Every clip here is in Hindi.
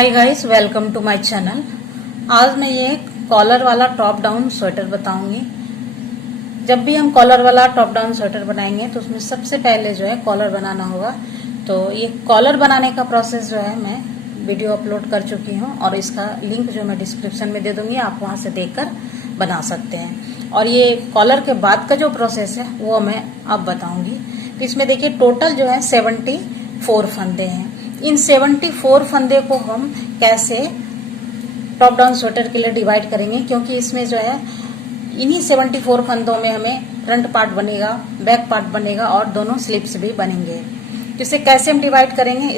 Hi guys, welcome to my channel. आज मैं ये कॉलर वाला टॉप डाउन स्वेटर बताऊंगी। जब भी हम कॉलर वाला टॉप डाउन स्वेटर बनाएंगे तो उसमें सबसे पहले जो है कॉलर बनाना होगा। तो ये कॉलर बनाने का प्रोसेस जो है मैं वीडियो अपलोड कर चुकी हूँ और इसका लिंक जो मैं डिस्क्रिप्शन में दे दूंगी, आप वहां से देखकर बना सकते हैं। और ये कॉलर के बाद का जो प्रोसेस है वो मैं अब बताऊंगी। तो इसमें देखिए टोटल जो है 74 फंदे हैं। इन 74 फंदे को हम कैसे टॉप डाउन स्वेटर के लिए डिवाइड करेंगे, क्योंकि इसमें जो है इन्हीं 74 फंदों में हमें फ्रंट पार्ट बनेगा, बैक पार्ट बनेगा और दोनों स्लीव्स भी बनेंगे। तो इसे कैसे हम डिवाइड करेंगे,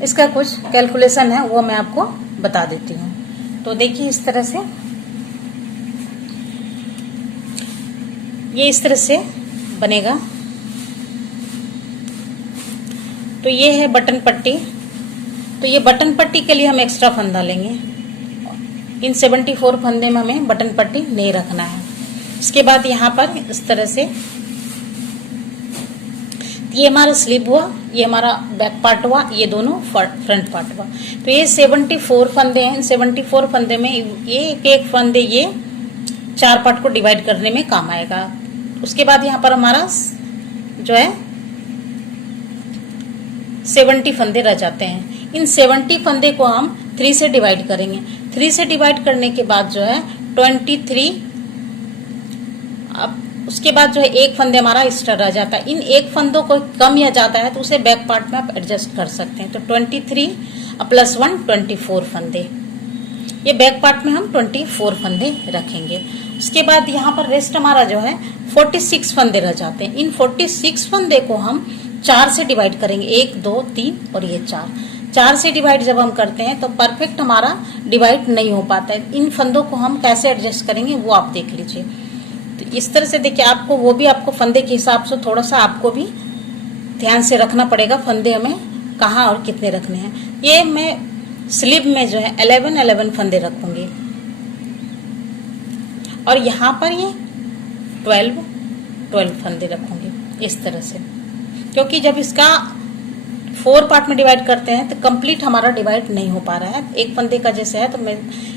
इसका कुछ कैलकुलेशन है वो मैं आपको बता देती हूँ। तो देखिए इस तरह से, ये इस तरह से बनेगा। तो ये है बटन पट्टी। तो ये बटन पट्टी के लिए हम एक्स्ट्रा फंदा लेंगे। इन 74 फंदे में हमें बटन पट्टी नहीं रखना है। इसके बाद यहाँ पर इस तरह से ये हमारा स्लीव हुआ, ये हमारा बैक पार्ट हुआ, ये दोनों फ्रंट पार्ट हुआ। तो ये 74 फंदे हैं। इन 74 फंदे में ये एक फंदे ये 4 पार्ट को डिवाइड करने में काम आएगा। उसके बाद यहाँ पर हमारा जो है 70 फंदे रह जाते हैं। इन 70 फंदे को हम 3 से डिवाइड करेंगे। 3 से डिवाइड करने के बाद जो है 23। अब उसके बाद जो है एक फंदे हमारा एक्स्ट्रा रह जाता है। इन एक फंदों को कम या ज्यादा है तो उसे बैक पार्ट में आप एडजस्ट कर सकते हैं। तो 23 प्लस 1 24 फंदे, ये बैक पार्ट में हम 24 फंदे रखेंगे। उसके बाद यहाँ पर रेस्ट हमारा जो है 46 फंदे रह जाते हैं। इन 46 फंदे को हम 4 से डिवाइड करेंगे। 1 2 3 और ये 4 से डिवाइड जब हम करते हैं तो परफेक्ट हमारा डिवाइड नहीं हो पाता है। इन फंदों को हम कैसे एडजस्ट करेंगे वो आप देख लीजिए। तो इस तरह से देखिए, आपको वो भी आपको फंदे के हिसाब से थोड़ा सा आपको भी ध्यान से रखना पड़ेगा, फंदे हमें कहाँ और कितने रखने हैं। ये मैं स्लीव में जो है 11 फंदे रखूंगी और यहाँ पर ये 12 फंदे रखूंगी इस तरह से, क्योंकि जब इसका 4 पार्ट में डिवाइड करते हैं तो कंप्लीट हमारा डिवाइड नहीं हो पा रहा है। एक फंदे का जैसे है तो मैं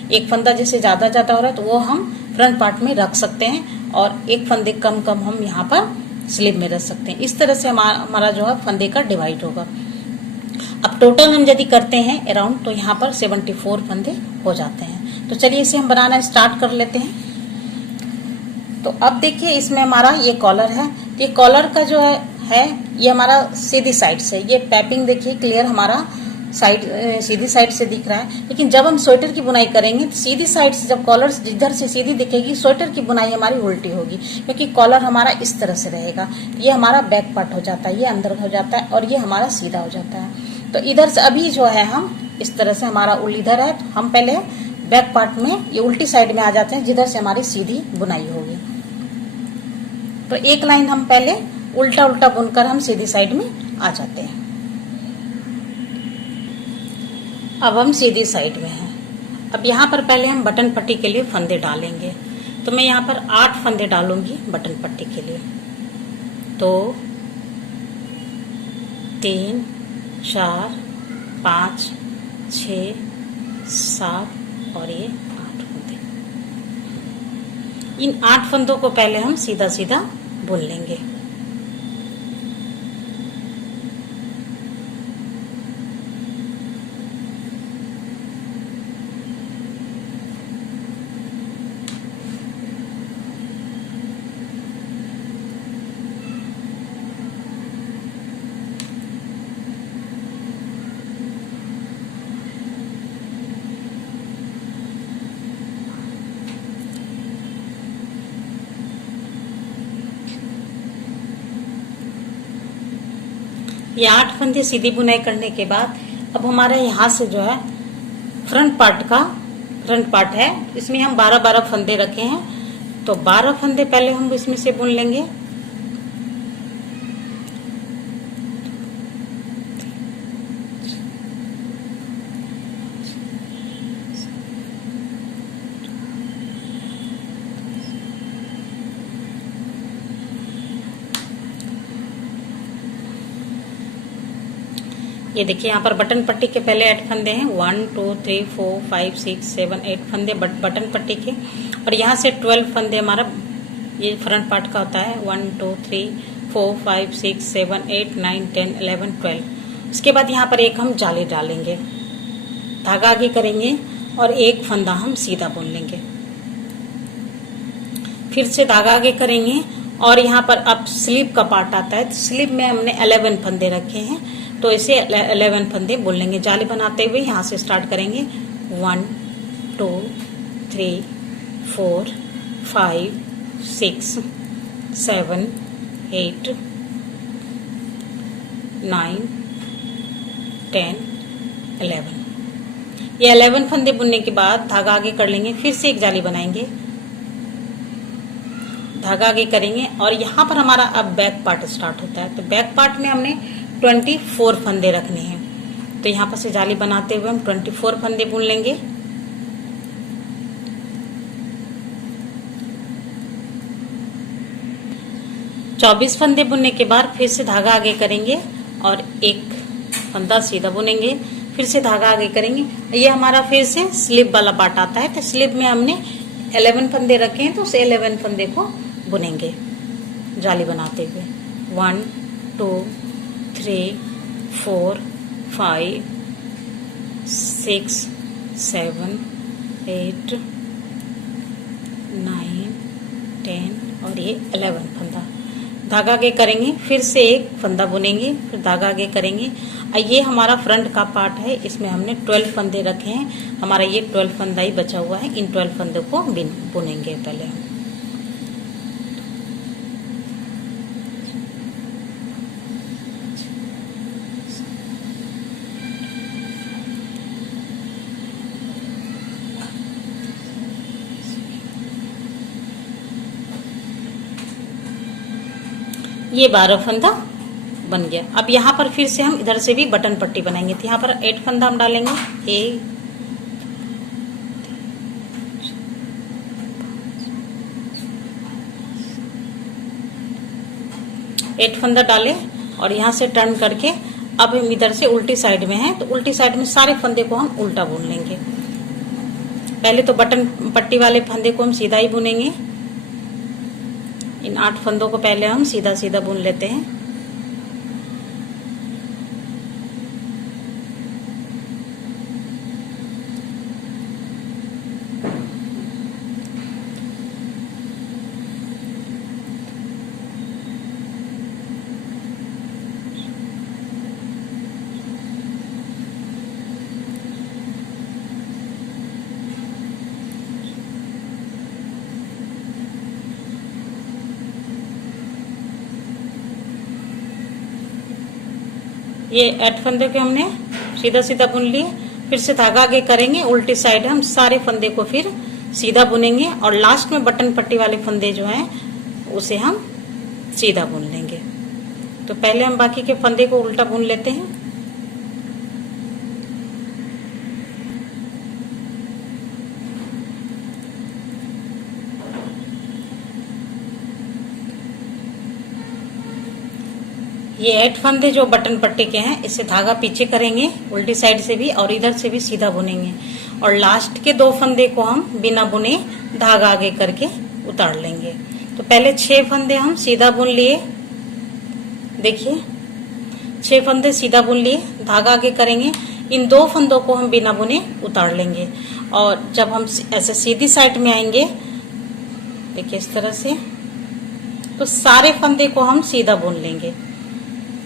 एक फंदा जैसे ज्यादा हो रहा है तो वो हम फ्रंट पार्ट में रख सकते हैं और एक फंदे कम हम यहाँ पर स्लीव में रख सकते हैं। इस तरह से हमारा जो है फंदे का डिवाइड होगा। अब टोटल हम यदि करते हैं अराउंड तो यहाँ पर 74 फंदे हो जाते हैं। तो चलिए इसे हम बनाना स्टार्ट कर लेते हैं। तो अब देखिए इसमें हमारा ये कॉलर है। ये कॉलर का जो है ये हमारा सीधी साइड से, ये पैपिंग देखिए क्लियर हमारा सीधी साइड से दिख रहा है। लेकिन जब हम स्वेटर की बुनाई करेंगे तो सीधी साइड से जब कॉलर जिधर से सीधी दिखेगी, स्वेटर की बुनाई हमारी उल्टी होगी, क्योंकि कॉलर हमारा इस तरह से रहेगा। ये हमारा बैक पार्ट हो जाता है, ये अंदर हो जाता है और ये हमारा सीधा हो जाता है। तो इधर से अभी जो है हम इस तरह से हमारा इधर है, हम पहले बैक पार्ट में ये उल्टी साइड में आ जाते हैं जिधर से हमारी सीधी बुनाई होगी। तो एक लाइन हम पहले उल्टा बुनकर हम सीधी साइड में आ जाते हैं। अब हम सीधी साइड में हैं। अब यहाँ पर पहले हम बटन पट्टी के लिए फंदे डालेंगे। तो मैं यहाँ पर 8 फंदे डालूंगी बटन पट्टी के लिए। 2 3 4 5 6 7 और ये 8 फंदे। इन 8 फंदों को पहले हम सीधा बुन लेंगे। ये 8 फंदे सीधी बुनाई करने के बाद अब हमारे यहाँ से जो है फ्रंट पार्ट है, इसमें हम 12 फंदे रखे हैं। तो 12 फंदे पहले हम इसमें से बुन लेंगे। ये देखिए यहाँ पर बटन पट्टी के पहले 8 फंदे हैं, 1 2 3 4 5 6 7 8 फंदे बटन पट्टी के, और यहाँ से 12 फंदे हमारा ये फ्रंट पार्ट का होता है। 1 2 3 4 5 6 7 8 9 10 11 12। उसके बाद यहाँ पर एक हम जाली डालेंगे, धागा आगे करेंगे और एक फंदा हम सीधा बुन लेंगे। फिर से धागा आगे करेंगे और यहाँ पर अब स्लीव का पार्ट आता है, तो स्लीव में हमने 11 फंदे रखे हैं, तो इसे 11 फंदे बुन लेंगे। जाली बनाते हुए यहाँ से स्टार्ट करेंगे। 1 2 3 4 5 6 7 8 9 10 11। ये 11 फंदे बुनने के बाद धागा आगे कर लेंगे, फिर से एक जाली बनाएंगे, धागा आगे करेंगे और यहाँ पर हमारा अब बैक पार्ट स्टार्ट होता है। तो बैक पार्ट में हमने 24 फंदे रखने हैं, तो यहाँ पर से जाली बनाते हुए हम 24 फंदे बुन लेंगे। चौबीस फंदे बुनने के बाद फिर से धागा आगे करेंगे और एक फंदा सीधा बुनेंगे, फिर से धागा आगे करेंगे। ये हमारा फिर से स्लीव वाला पार्ट आता है, तो स्लीव में हमने 11 फंदे रखे हैं, तो उस 11 फंदे को बुनेंगे जाली बनाते हुए। 1 2 3 4 5 6 7 8 9 10 और ये 11 फंदा धागा आगे करेंगे, फिर से एक फंदा बुनेंगे, फिर धागा आगे करेंगे। ये हमारा फ्रंट का पार्ट है, इसमें हमने 12 फंदे रखे हैं, हमारा ये 12 फंदा ही बचा हुआ है। इन 12 फंदों को बुनेंगे पहले हम। ये 12 फंदा बन गया। अब यहाँ पर फिर से हम इधर से भी बटन पट्टी बनाएंगे, तो यहाँ पर 8 फंदा हम डालेंगे। 8 फंदा डाले और यहाँ से टर्न करके अब हम इधर से उल्टी साइड में हैं, तो उल्टी साइड में सारे फंदे को हम उल्टा बुन लेंगे। पहले तो बटन पट्टी वाले फंदे को हम सीधा ही बुनेंगे। इन 8 फंदों को पहले हम सीधा सीधा बुन लेते हैं। ये 8 फंदे के हमने सीधा सीधा बुन लिए, फिर से धागा आगे करेंगे, उल्टी साइड हम सारे फंदे को फिर सीधा बुनेंगे और लास्ट में बटन पट्टी वाले फंदे जो हैं उसे हम सीधा बुन लेंगे। तो पहले हम बाकी के फंदे को उल्टा बुन लेते हैं। ये 8 फंदे जो बटन पट्टी के हैं, इससे धागा पीछे करेंगे उल्टी साइड से भी और इधर से भी सीधा बुनेंगे और लास्ट के 2 फंदे को हम बिना बुने धागा आगे करके उतार लेंगे। तो पहले 6 फंदे हम सीधा बुन लिए, देखिए 6 फंदे सीधा बुन लिए, धागा आगे करेंगे, इन 2 फंदों को हम बिना बुने उतार लेंगे और जब हम ऐसे सीधी साइड में आएंगे, देखिए इस तरह से, तो सारे फंदे को हम सीधा बुन लेंगे।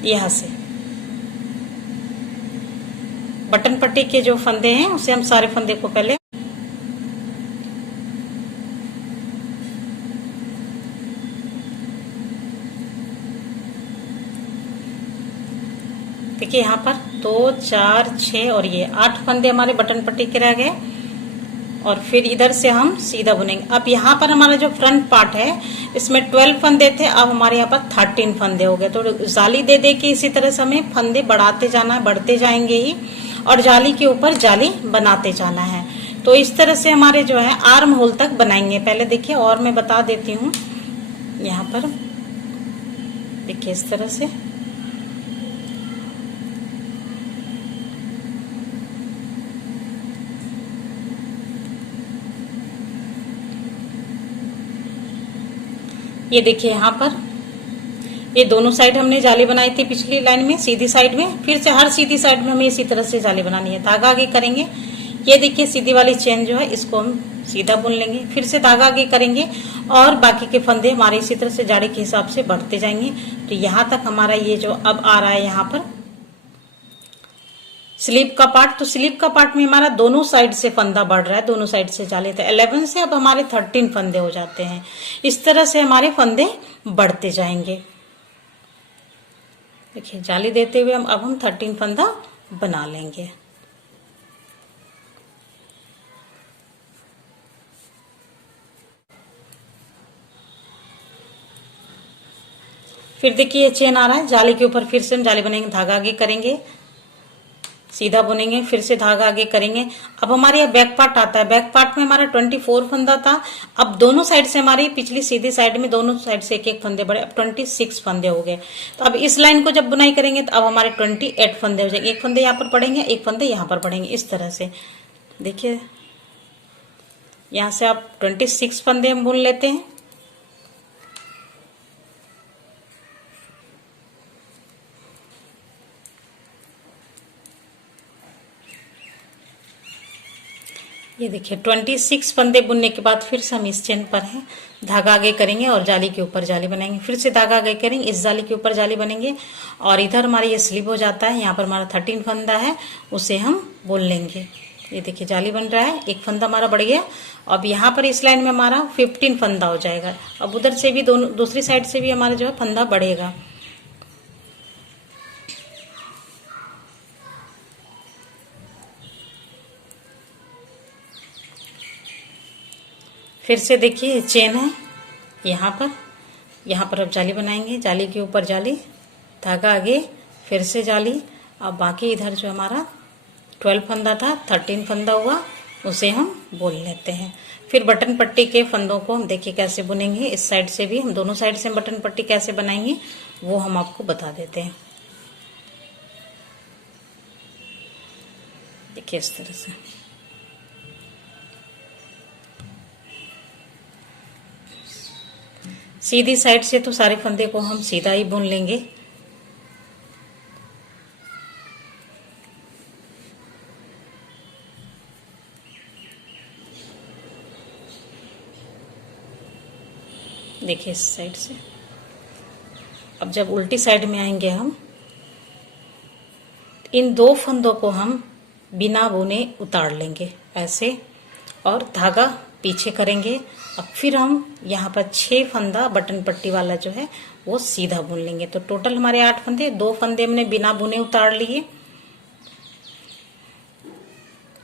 यहाँ से बटन पट्टी के जो फंदे हैं उसे हम सारे फंदे को पहले देखिए यहाँ पर 2 4 6 और ये 8 फंदे हमारे बटन पट्टी के रह गए और फिर इधर से हम सीधा बुनेंगे। अब यहाँ पर हमारा जो फ्रंट पार्ट है इसमें 12 फंदे थे, अब हमारे यहाँ पर 13 फंदे हो गए। तो जाली दे दे के इसी तरह से हमें फंदे बढ़ाते जाना है, बढ़ते जाएंगे ही और जाली के ऊपर जाली बनाते जाना है। तो इस तरह से हमारे जो है आर्म होल तक बनाएंगे। पहले देखिए और मैं बता देती हूँ, यहाँ पर देखिए इस तरह से ये देखिए यहाँ पर ये दोनों साइड हमने जाली बनाई थी पिछली लाइन में सीधी साइड में, फिर से हर सीधी साइड में हमें इसी तरह से जाली बनानी है। धागा आगे करेंगे, ये देखिए सीधी वाली चेन जो है इसको हम सीधा बुन लेंगे, फिर से धागा आगे करेंगे और बाकी के फंदे हमारे इसी तरह से जाड़ी के हिसाब से बढ़ते जाएंगे। तो यहाँ तक हमारा ये जो अब आ रहा है यहाँ पर स्लीप का पार्ट, तो स्लीप का पार्ट में हमारा दोनों साइड से फंदा बढ़ रहा है, दोनों साइड से जाले थे 11 से अब हमारे 13 फंदे हो जाते हैं। इस तरह से हमारे फंदे बढ़ते जाएंगे। देखिए जाली देते हुए अब हम 13 फंदा बना लेंगे। फिर देखिए ये चेन आ रहा है, जाली के ऊपर फिर से हम जाली बनाएंगे, धागा आगे करेंगे, सीधा बुनेंगे, फिर से धागा आगे करेंगे। अब हमारे यहाँ बैक पार्ट आता है, बैक पार्ट में हमारा 24 फंदा था, अब दोनों साइड से हमारी पिछली सीधी साइड में दोनों साइड से एक एक फंदे बढ़े, अब 26 फंदे हो गए। तो अब इस लाइन को जब बुनाई करेंगे तो अब हमारे 28 फंदे हो जाएंगे, एक फंदे यहाँ पर पड़ेंगे, एक फंदे यहाँ पर पड़ेंगे, इस तरह से। देखिए यहाँ से आप 26 फंदे हम बुन लेते हैं। ये देखिए 26 फंदे बुनने के बाद फिर से हम इस चेन पर हैं, धागा आगे करेंगे और जाली के ऊपर जाली बनाएंगे, फिर से धागा आगे करेंगे, इस जाली के ऊपर जाली बनेंगे और इधर हमारा ये स्लिप हो जाता है। यहाँ पर हमारा 13 फंदा है, उसे हम बुन लेंगे। ये देखिए जाली बन रहा है, एक फंदा हमारा बढ़ गया। अब यहाँ पर इस लाइन में हमारा 15 फंदा हो जाएगा। अब उधर से भी दोनों दूसरी साइड से भी हमारा जो है फंदा बढ़ेगा। फिर से देखिए चेन है यहाँ पर अब जाली बनाएंगे, जाली के ऊपर जाली, धागा आगे, फिर से जाली। अब बाकी इधर जो हमारा 12 फंदा था 13 फंदा हुआ, उसे हम बुन लेते हैं। फिर बटन पट्टी के फंदों को हम देखिए कैसे बुनेंगे, इस साइड से भी हम दोनों साइड से बटन पट्टी कैसे बनाएंगे वो हम आपको बता देते हैं। देखिए इस तरह से सीधी साइड से तो सारे फंदे को हम सीधा ही बुन लेंगे। देखिए इस साइड से। अब जब उल्टी साइड में आएंगे हम, इन दो फंदों को हम बिना बुने उतार लेंगे ऐसे और धागा पीछे करेंगे। अब फिर हम यहाँ पर 6 फंदा बटन पट्टी वाला जो है वो सीधा बुन लेंगे। तो टोटल हमारे 8 फंदे, 2 फंदे हमने बिना बुने उतार लिए।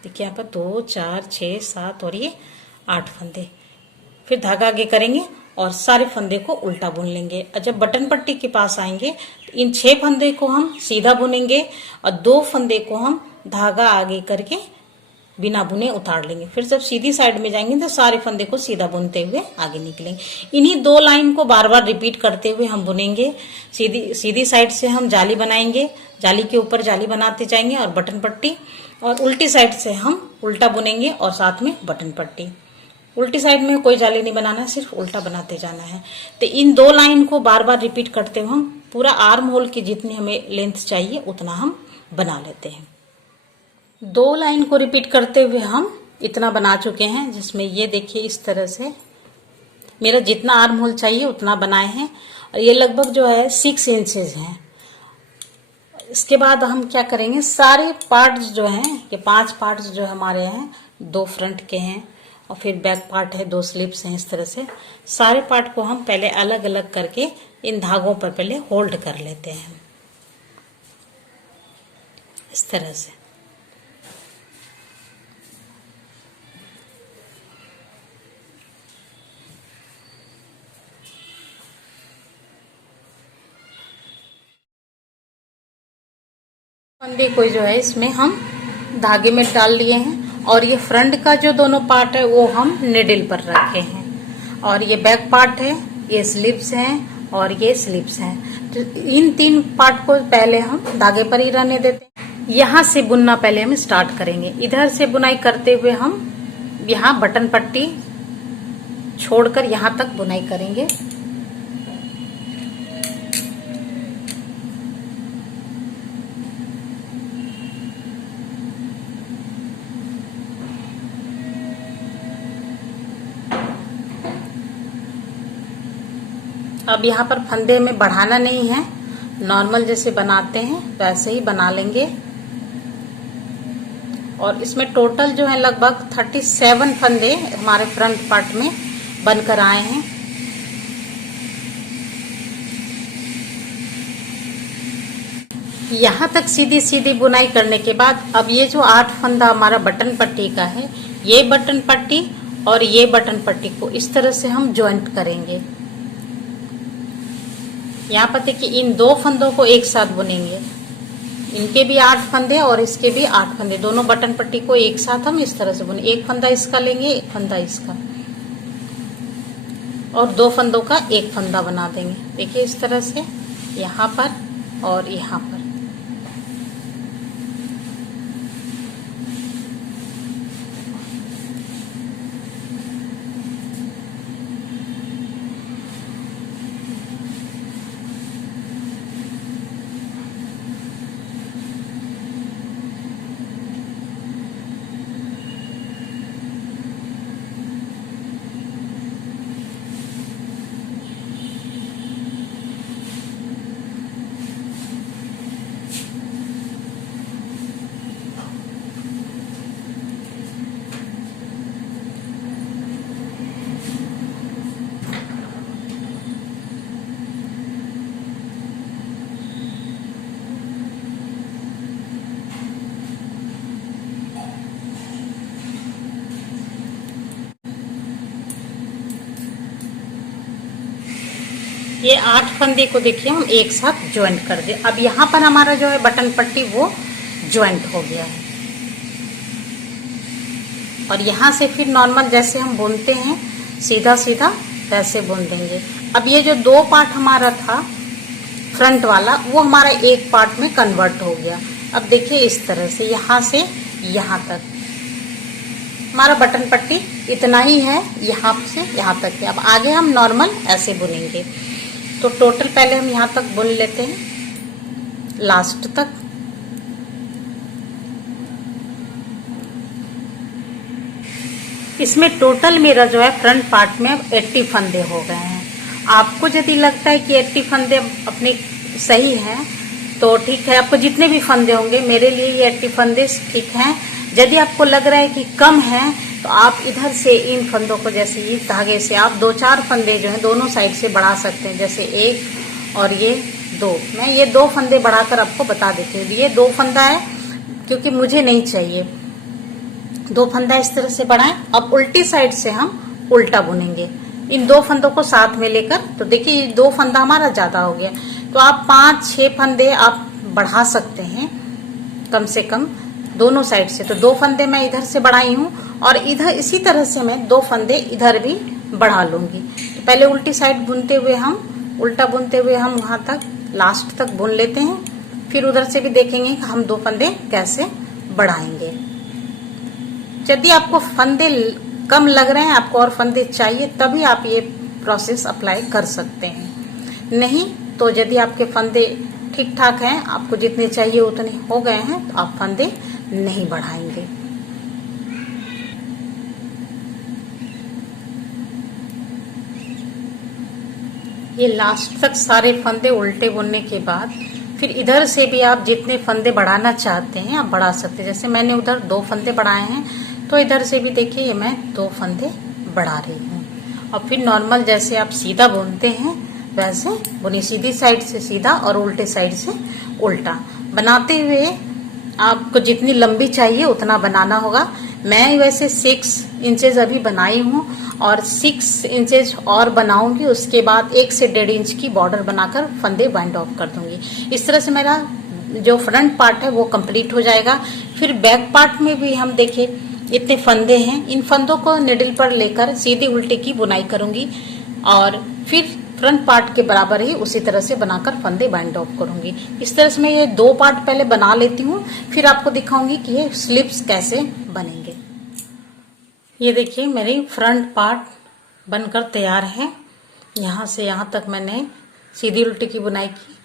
देखिए यहाँ पर 2, 4, 6, 7 और ये 8 फंदे। फिर धागा आगे करेंगे और सारे फंदे को उल्टा बुन लेंगे। और जब बटन पट्टी के पास आएंगे तो इन 6 फंदे को हम सीधा बुनेंगे और 2 फंदे को हम धागा आगे करके बिना बुने उतार लेंगे। फिर जब सीधी साइड में जाएंगे तो सारे फंदे को सीधा बुनते हुए आगे निकलेंगे। इन्हीं 2 लाइन को बार बार रिपीट करते हुए हम बुनेंगे। सीधी साइड से हम जाली बनाएंगे, जाली के ऊपर जाली बनाते जाएंगे और बटन पट्टी, और उल्टी साइड से हम उल्टा बुनेंगे और साथ में बटन पट्टी। उल्टी साइड में कोई जाली नहीं बनाना है, सिर्फ उल्टा बनाते जाना है। तो इन 2 लाइन को बार बार रिपीट करते हुए हम पूरा आर्म होल की जितनी हमें लेंथ चाहिए उतना हम बना लेते हैं। 2 लाइन को रिपीट करते हुए हम इतना बना चुके हैं, जिसमें ये देखिए इस तरह से मेरा जितना आर्म होल चाहिए उतना बनाए हैं और ये लगभग जो है 6 इंचेस हैं। इसके बाद हम क्या करेंगे, सारे पार्ट्स जो हैं, ये 5 पार्ट्स जो हमारे हैं, 2 फ्रंट के हैं और फिर बैक पार्ट है, 2 स्लिप्स हैं। इस तरह से सारे पार्ट को हम पहले अलग अलग करके इन धागों पर पहले होल्ड कर लेते हैं इस तरह से। फंदे को जो है इसमें हम धागे में डाल लिए हैं और ये फ्रंट का जो दोनों पार्ट है वो हम निडल पर रखे हैं और ये बैक पार्ट है, ये स्लिप्स हैं और ये स्लिप्स हैं। तो इन 3 पार्ट को पहले हम धागे पर ही रहने देते हैं। यहाँ से बुनना पहले हम स्टार्ट करेंगे। इधर से बुनाई करते हुए हम यहाँ बटन पट्टी छोड़कर यहाँ तक बुनाई करेंगे। अब यहाँ पर फंदे में बढ़ाना नहीं है, नॉर्मल जैसे बनाते हैं वैसे ही बना लेंगे। और इसमें टोटल जो है लगभग 37 फंदे हमारे फ्रंट पार्ट में बनकर आए हैं। यहाँ तक सीधी सीधी बुनाई करने के बाद अब ये जो 8 फंदा हमारा बटन पट्टी का है, ये बटन पट्टी और ये बटन पट्टी को इस तरह से हम ज्वाइंट करेंगे। यहाँ पर देखिए इन 2 फंदों को एक साथ बुनेंगे, इनके भी 8 फंदे और इसके भी 8 फंदे, दोनों बटन पट्टी को एक साथ हम इस तरह से बुने। एक फंदा इसका लेंगे, एक फंदा इसका, और 2 फंदों का एक फंदा बना देंगे। देखिए इस तरह से यहाँ पर और यहाँ पर। ये 8 फंदे को देखिए हम एक साथ ज्वाइंट कर दे। अब यहाँ पर हमारा जो है बटन पट्टी वो ज्वाइंट हो गया है। और यहाँ से फिर नॉर्मल जैसे हम बुनते हैं सीधा सीधा वैसे बुन देंगे। अब ये जो 2 पार्ट हमारा था फ्रंट वाला वो हमारा एक पार्ट में कन्वर्ट हो गया। अब देखिए इस तरह से यहाँ से यहाँ तक हमारा बटन पट्टी इतना ही है, यहाँ से यहाँ तक है। अब आगे हम नॉर्मल ऐसे बुनेंगे। तो टोटल पहले हम यहाँ तक बुन लेते हैं लास्ट तक। इसमें टोटल मेरा जो है फ्रंट पार्ट में अब 80 फंदे हो गए हैं। आपको यदि लगता है कि 80 फंदे अपने सही हैं तो ठीक है, आपको जितने भी फंदे होंगे, मेरे लिए ये 80 फंदे ठीक हैं। यदि आपको लग रहा है कि कम है तो आप इधर से इन फंदों को जैसे ये धागे से आप 2-4 फंदे जो हैं दोनों साइड से बढ़ा सकते हैं, जैसे 1 और ये 2। मैं ये 2 फंदे बढ़ाकर आपको बता देती हूँ। ये 2 फंदा है क्योंकि मुझे नहीं चाहिए, 2 फंदा इस तरह से बढ़ाएं। अब उल्टी साइड से हम उल्टा बुनेंगे इन 2 फंदों को साथ में लेकर। तो देखिए 2 फंदा हमारा ज्यादा हो गया, तो आप 5-6 फंदे आप बढ़ा सकते हैं कम से कम दोनों साइड से। तो 2 फंदे मैं इधर से बढ़ाई हूँ और इधर इसी तरह से मैं 2 फंदे इधर भी बढ़ा लूंगी। तो पहले उल्टी साइड बुनते हुए हम उल्टा बुनते हुए हम वहां तक लास्ट तक बुन लेते हैं। फिर उधर से भी देखेंगे कि हम 2 फंदे कैसे बढ़ाएंगे। यदि आपको फंदे कम लग रहे हैं, आपको और फंदे चाहिए, तभी आप ये प्रोसेस अप्लाई कर सकते हैं। नहीं तो यदि आपके फंदे ठीक ठाक हैं, आपको जितने चाहिए उतने हो गए हैं, तो आप फंदे नहीं बढ़ाएंगे। ये लास्ट तक सारे फंदे उल्टे बुनने के बाद फिर इधर से भी आप जितने फंदे बढ़ाना चाहते हैं आप बढ़ा सकते हैं। जैसे मैंने उधर 2 फंदे बढ़ाए हैं तो इधर से भी देखिए ये मैं 2 फंदे बढ़ा रही हूँ। और फिर नॉर्मल जैसे आप सीधा बुनते हैं वैसे बुनी, सीधी साइड से सीधा और उल्टे साइड से उल्टा बनाते हुए आपको जितनी लंबी चाहिए उतना बनाना होगा। मैं वैसे 6 इंचेस अभी बनाई हूँ और 6 इंचेस और बनाऊंगी, उसके बाद 1 से 1.5 इंच की बॉर्डर बनाकर फंदे बाइंड ऑफ कर दूंगी। इस तरह से मेरा जो फ्रंट पार्ट है वो कंप्लीट हो जाएगा। फिर बैक पार्ट में भी हम देखें इतने फंदे हैं, इन फंदों को निडल पर लेकर सीधी उल्टे की बुनाई करूंगी और फिर फ्रंट पार्ट के बराबर ही उसी तरह से बनाकर फंदे बाइंड ऑफ करूंगी। इस तरह से मैं ये 2 पार्ट पहले बना लेती हूँ, फिर आपको दिखाऊंगी कि ये स्लिप्स कैसे बनेंगे। ये देखिए मेरी फ्रंट पार्ट बनकर तैयार है। यहाँ से यहाँ तक मैंने सीधी उल्टी की बुनाई की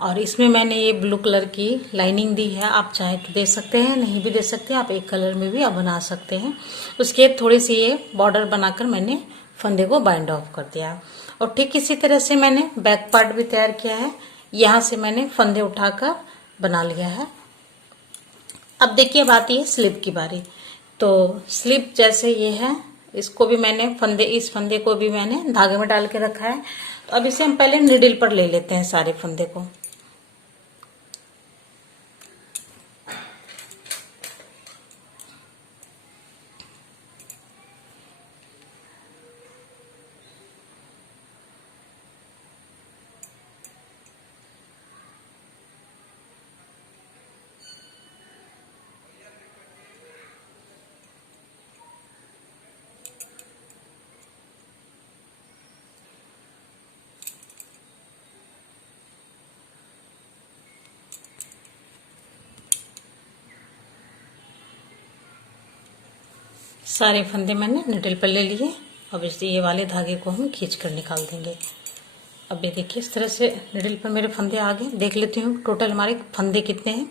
और इसमें मैंने ये ब्लू कलर की लाइनिंग दी है, आप चाहे तो दे सकते हैं, नहीं भी दे सकते हैं, आप एक कलर में भी आप बना सकते हैं। उसके थोड़ी सी ये बॉर्डर बनाकर मैंने फंदे को बाइंड ऑफ कर दिया। और ठीक इसी तरह से मैंने बैक पार्ट भी तैयार किया है। यहाँ से मैंने फंदे उठाकर बना लिया है। अब देखिए बात ये स्लिप की बारी। तो स्लिप जैसे ये है, इसको भी मैंने इस फंदे को भी मैंने धागे में डाल के रखा है। तो अब इसे हम पहले निडल पर ले लेते हैं सारे फंदे को। सारे फंदे मैंने निडल पर ले लिए। अब इस ये वाले धागे को हम खींच कर निकाल देंगे। अब ये देखिए इस तरह से निडल पर मेरे फंदे आ गए। देख लेती हूँ टोटल हमारे फंदे कितने हैं।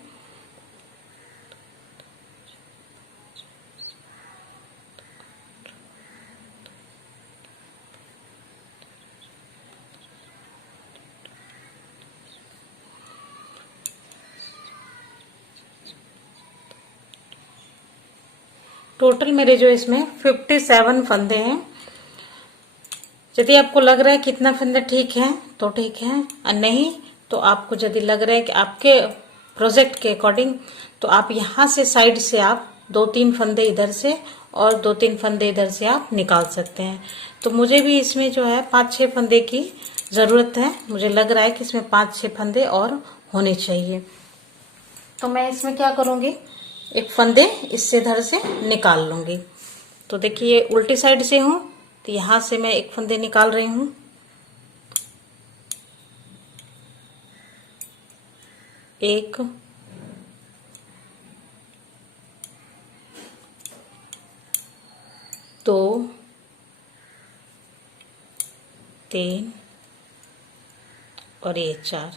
टोटल मेरे जो इसमें 57 फंदे हैं। यदि आपको लग रहा है कितना फंदे ठीक है तो ठीक है, और नहीं तो आपको यदि लग रहा है कि आपके प्रोजेक्ट के अकॉर्डिंग, तो आप यहाँ से साइड से आप 2-3 फंदे इधर से और 2-3 फंदे इधर से आप निकाल सकते हैं। तो मुझे भी इसमें जो है 5-6 फंदे की ज़रूरत है। मुझे लग रहा है कि इसमें 5-6 फंदे और होने चाहिए। तो मैं इसमें क्या करूँगी, एक फंदे इससे इधर से निकाल लूँगी। तो देखिए उल्टी साइड से हूँ, तो यहाँ से मैं एक फंदे निकाल रही हूँ। एक, दो, 3 और ये 4।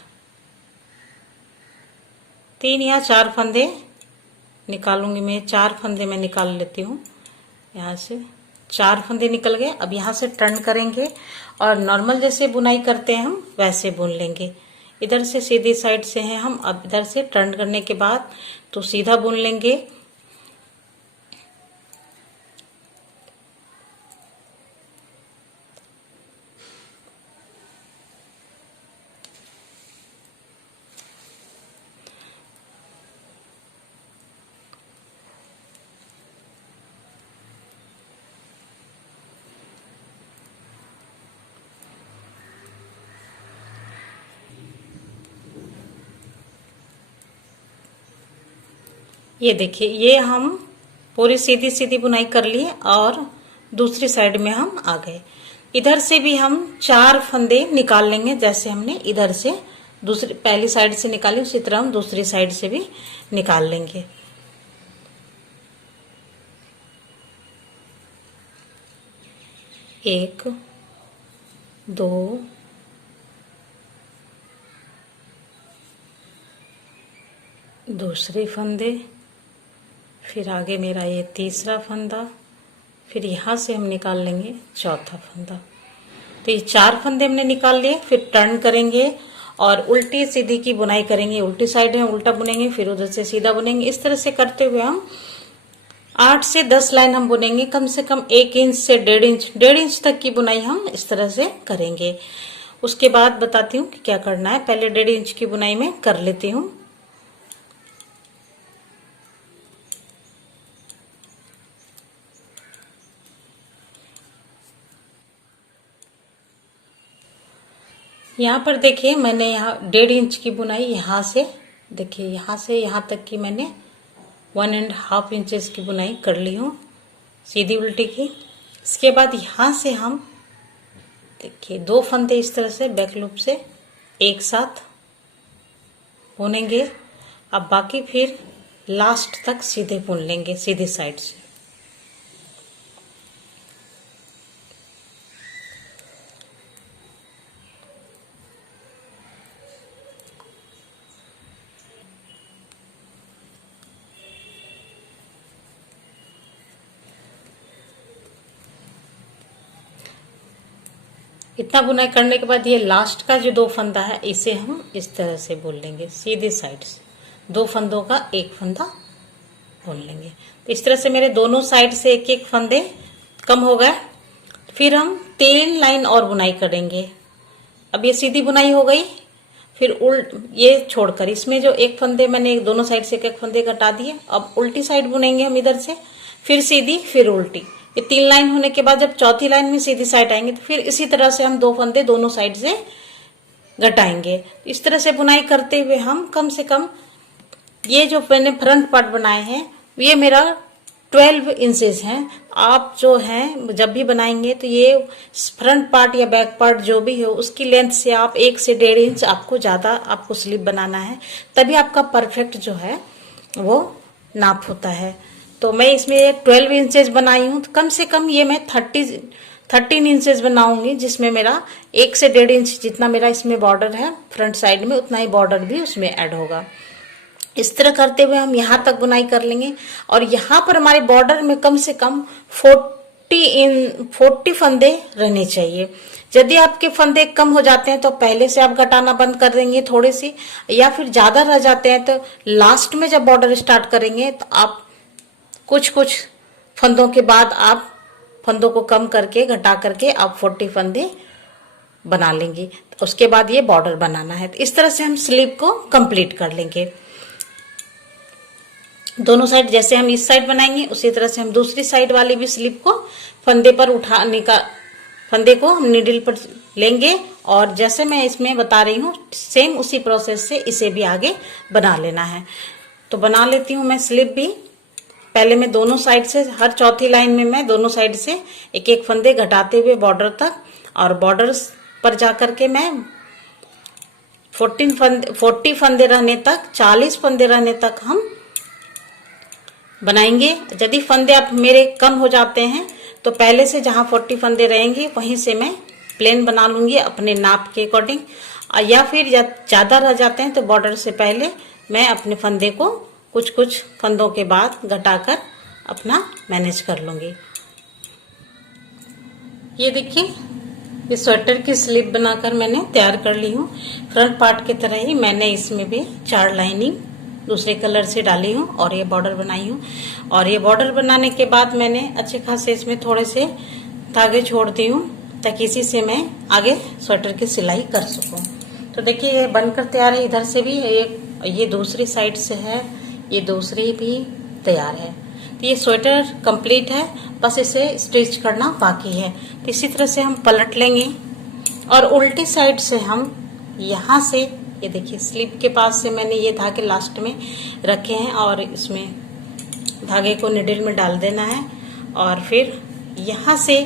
3 या 4 फंदे निकालूंगी मैं। 4 फंदे मैं निकाल लेती हूँ। यहाँ से 4 फंदे निकल गए। अब यहाँ से टर्न करेंगे और नॉर्मल जैसे बुनाई करते हैं हम वैसे बुन लेंगे। इधर से सीधी साइड से हैं हम, अब इधर से टर्न करने के बाद तो सीधा बुन लेंगे। ये देखिए ये हम पूरी सीधी सीधी बुनाई कर लिए और दूसरी साइड में हम आ गए। इधर से भी हम 4 फंदे निकाल लेंगे, जैसे हमने इधर से दूसरी पहली साइड से निकाली उसी तरह हम दूसरी साइड से भी निकाल लेंगे। एक, दो, दूसरे फंदे, फिर आगे मेरा ये तीसरा फंदा, फिर यहाँ से हम निकाल लेंगे चौथा फंदा। तो ये 4 फंदे हमने निकाल लिए। फिर टर्न करेंगे और उल्टी सीधी की बुनाई करेंगे। उल्टी साइड है उल्टा बुनेंगे, फिर उधर से सीधा बुनेंगे। इस तरह से करते हुए हम 8 से 10 लाइन हम बुनेंगे। कम से कम 1 इंच से 1.5 इंच तक की बुनाई हम इस तरह से करेंगे। उसके बाद बताती हूँ कि क्या करना है। पहले 1.5 इंच की बुनाई में कर लेती हूँ। यहाँ पर देखिए मैंने यहाँ 1.5 इंच की बुनाई यहाँ से, देखिए यहाँ से यहाँ तक की मैंने 1.5 इंचेस की बुनाई कर ली हूँ सीधी उल्टी की। इसके बाद यहाँ से हम देखिए 2 फंदे इस तरह से बैक लूप से एक साथ बुनेंगे। अब बाकी फिर लास्ट तक सीधे बुन लेंगे सीधी साइड से। इतना बुनाई करने के बाद ये लास्ट का जो 2 फंदा है इसे हम इस तरह से बोल लेंगे, सीधे साइड से 2 फंदों का 1 फंदा बोल लेंगे। तो इस तरह से मेरे दोनों साइड से 1-1 फंदे कम हो गए। फिर हम 3 लाइन और बुनाई करेंगे। अब ये सीधी बुनाई हो गई। फिर ये छोड़कर इसमें जो 1 फंदे मैंने दोनों साइड से 1-1 फंदे घटा दिए। अब उल्टी साइड बुनेंगे हम इधर से, फिर सीधी फिर उल्टी। ये 3 लाइन होने के बाद जब चौथी लाइन में सीधी साइड आएंगे तो फिर इसी तरह से हम 2 फंदे दोनों साइड से घटाएंगे। इस तरह से बुनाई करते हुए हम कम से कम ये जो मैंने फ्रंट पार्ट बनाए हैं ये मेरा 12 इंचेस है। आप जो है जब भी बनाएंगे तो ये फ्रंट पार्ट या बैक पार्ट जो भी हो उसकी लेंथ से आप 1 से 1.5 इंच आपको ज्यादा आपको स्लीव बनाना है, तभी आपका परफेक्ट जो है वो नाप होता है। तो मैं इसमें 12 इंचेस बनाई हूँ, तो कम से कम ये मैं 13 इंचेस बनाऊंगी, जिसमें मेरा 1 से 1.5 इंच जितना मेरा इसमें बॉर्डर है फ्रंट साइड में उतना ही बॉर्डर भी उसमें ऐड होगा। इस तरह करते हुए हम यहाँ तक बुनाई कर लेंगे। और यहाँ पर हमारे बॉर्डर में कम से कम 40 फंदे रहने चाहिए। यदि आपके फंदे कम हो जाते हैं तो पहले से आप घटाना बंद कर देंगे थोड़े से, या फिर ज्यादा रह जाते हैं तो लास्ट में जब बॉर्डर स्टार्ट करेंगे तो आप कुछ फंदों के बाद आप फंदों को कम करके घटा करके आप 40 फंदे बना लेंगे। तो उसके बाद ये बॉर्डर बनाना है। तो इस तरह से हम स्लीव को कंप्लीट कर लेंगे। दोनों साइड जैसे हम इस साइड बनाएंगे उसी तरह से हम दूसरी साइड वाली भी स्लीव को फंदे पर उठाने का, फंदे को हम नीडल पर लेंगे और जैसे मैं इसमें बता रही हूँ सेम उसी प्रोसेस से इसे भी आगे बना लेना है। तो बना लेती हूँ मैं स्लीव भी। पहले मैं दोनों साइड से हर चौथी लाइन में मैं दोनों साइड से 1-1 फंदे घटाते हुए बॉर्डर तक, और बॉर्डर पर जाकर के मैं 40 फंदे रहने तक, 40 फंदे रहने तक हम बनाएंगे। यदि फंदे आप मेरे कम हो जाते हैं तो पहले से जहां 40 फंदे रहेंगे वहीं से मैं प्लेन बना लूंगी अपने नाप के अकॉर्डिंग, या फिर ज्यादा रह जाते हैं तो बॉर्डर से पहले मैं अपने फंदे को कुछ फंदों के बाद घटाकर अपना मैनेज कर लूंगी। ये देखिए, ये स्वेटर की स्लीव बनाकर मैंने तैयार कर ली हूँ। फ्रंट पार्ट की तरह ही मैंने इसमें भी 4 लाइनिंग दूसरे कलर से डाली हूँ और ये बॉर्डर बनाई हूँ। और ये बॉर्डर बनाने के बाद मैंने अच्छे खासे इसमें थोड़े से धागे छोड़ दी हूँ ताकि इसी से मैं आगे स्वेटर की सिलाई कर सकूँ। तो देखिए ये बनकर तैयार है। इधर से भी ये दूसरी साइड से है, ये दूसरी भी तैयार है। तो ये स्वेटर कंप्लीट है, बस इसे स्टिच करना बाकी है। तो इसी तरह से हम पलट लेंगे और उल्टी साइड से हम यहाँ से, ये देखिए स्लीव के पास से मैंने ये धागे लास्ट में रखे हैं और इसमें धागे को निडल में डाल देना है। और फिर यहाँ से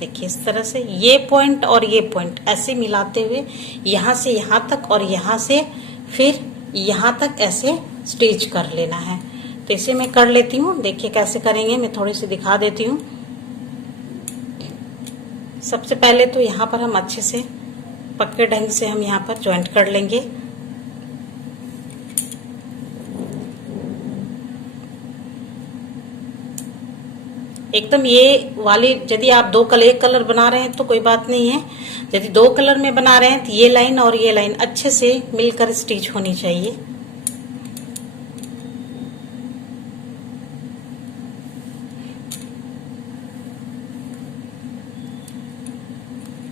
देखिए इस तरह से ये पॉइंट और ये पॉइंट ऐसे मिलाते हुए यहाँ से यहाँ तक और यहाँ से फिर यहाँ तक ऐसे स्टिच कर लेना है। तो इसे मैं कर लेती हूँ। देखिए कैसे करेंगे, मैं थोड़ी सी दिखा देती हूँ। सबसे पहले तो यहाँ पर हम अच्छे से पक्के ढंग से हम यहाँ पर ज्वाइंट कर लेंगे। एकदम ये वाली, यदि आप एक कलर बना रहे हैं तो कोई बात नहीं है। यदि 2 कलर में बना रहे हैं तो ये लाइन और ये लाइन अच्छे से मिलकर स्टिच होनी चाहिए।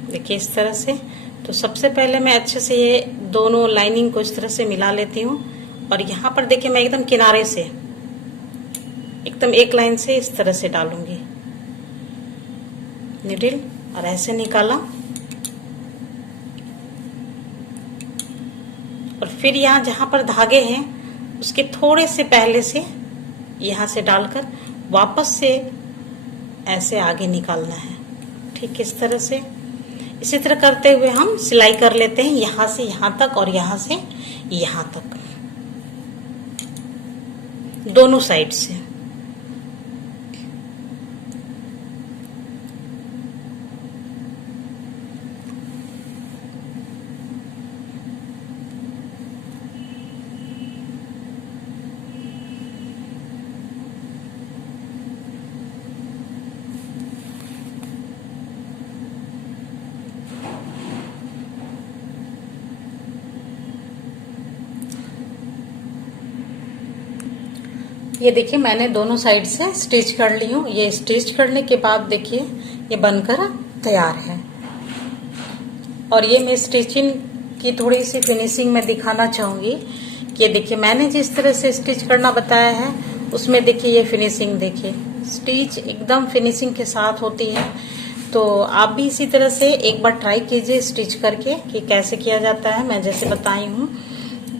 देखिए इस तरह से। तो सबसे पहले मैं अच्छे से ये दोनों लाइनिंग को इस तरह से मिला लेती हूँ। और यहाँ पर देखिए मैं एकदम किनारे से एकदम एक लाइन से इस तरह से डालूंगी निडल और ऐसे निकाला। और फिर यहाँ जहाँ पर धागे हैं उसके थोड़े से पहले से यहाँ से डालकर वापस से ऐसे आगे निकालना है। ठीक इस तरह से। इसी तरह करते हुए हम सिलाई कर लेते हैं, यहाँ से यहाँ तक और यहाँ से यहाँ तक, दोनों साइड से। ये देखिए मैंने दोनों साइड से स्टिच कर ली हूँ। ये स्टिच करने के बाद देखिए ये बनकर तैयार है। और ये मैं स्टिचिंग की थोड़ी सी फिनिशिंग में दिखाना चाहूंगी कि देखिए मैंने जिस तरह से स्टिच करना बताया है उसमें देखिए ये फिनिशिंग देखिए, स्टिच एकदम फिनिशिंग के साथ होती है। तो आप भी इसी तरह से एक बार ट्राई कीजिए स्टिच करके कि कैसे किया जाता है। मैं जैसे बताई हूँ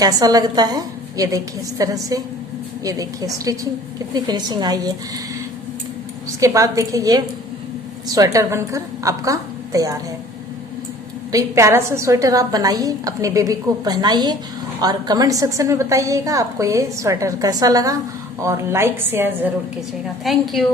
कैसा लगता है। ये देखिए इस तरह से, ये देखिए स्टिचिंग कितनी फिनिशिंग आई है। उसके बाद देखिए ये स्वेटर बनकर आपका तैयार है। तो ये प्यारा सा स्वेटर आप बनाइए, अपने बेबी को पहनाइए और कमेंट सेक्शन में बताइएगा आपको ये स्वेटर कैसा लगा और लाइक शेयर जरूर कीजिएगा। Thank you.